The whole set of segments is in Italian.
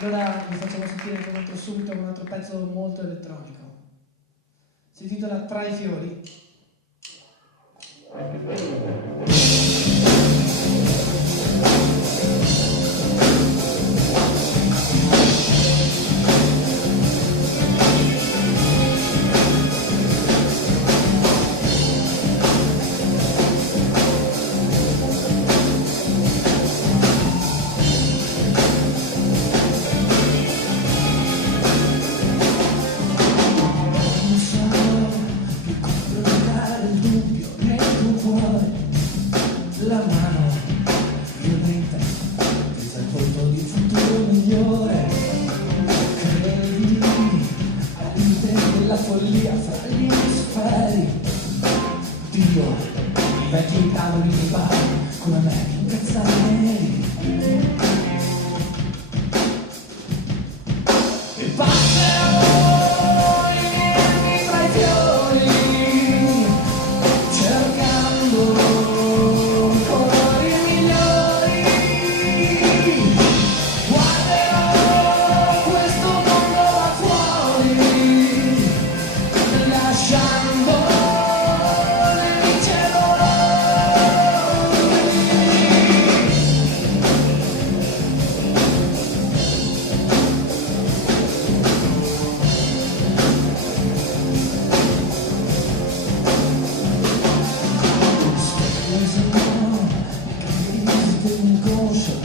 Allora vi facciamo sentire subito un altro pezzo molto elettronico. Si intitola Tra i fiori. La mano violenta pesa il volto di un futuro migliore. Credi all'interno della follia fra gli emisferi. Dio diventi in tavoli di bar come me che incazzare neri. E passerò i miei anni tra i fiori cercando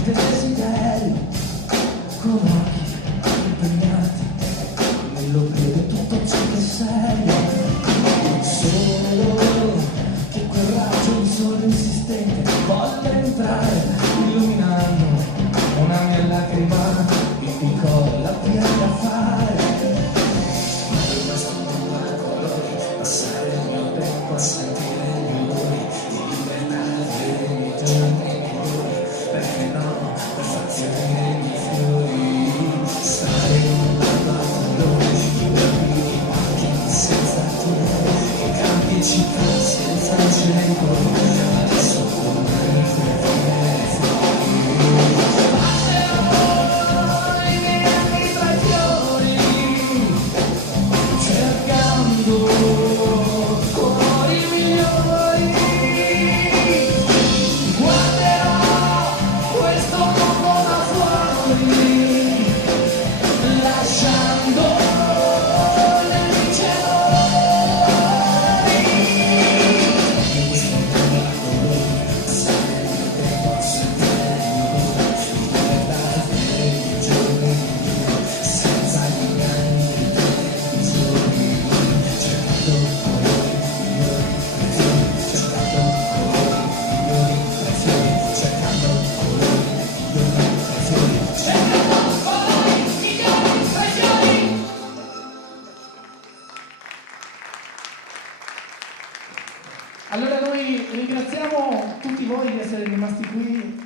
desiderio con occhi impegnati nello crede tutto ciò che sei, solo che quel raggio di sole insistente voglia entrare illuminando una mia lacrima in piccolo la pia da fare. Ma per questo mondo a colori passare il mio tempo a sentire gli odori di libertà dei miei giorni. Perché no, per farti avere i fiori, stare in un laboratorio, i bambini parchi senza tuo, i campi e città senza centro, adesso domani fuori fuori. Passerò i miei anni tra i fiori, cercando colori migliori. Allora noi ringraziamo tutti voi di essere rimasti qui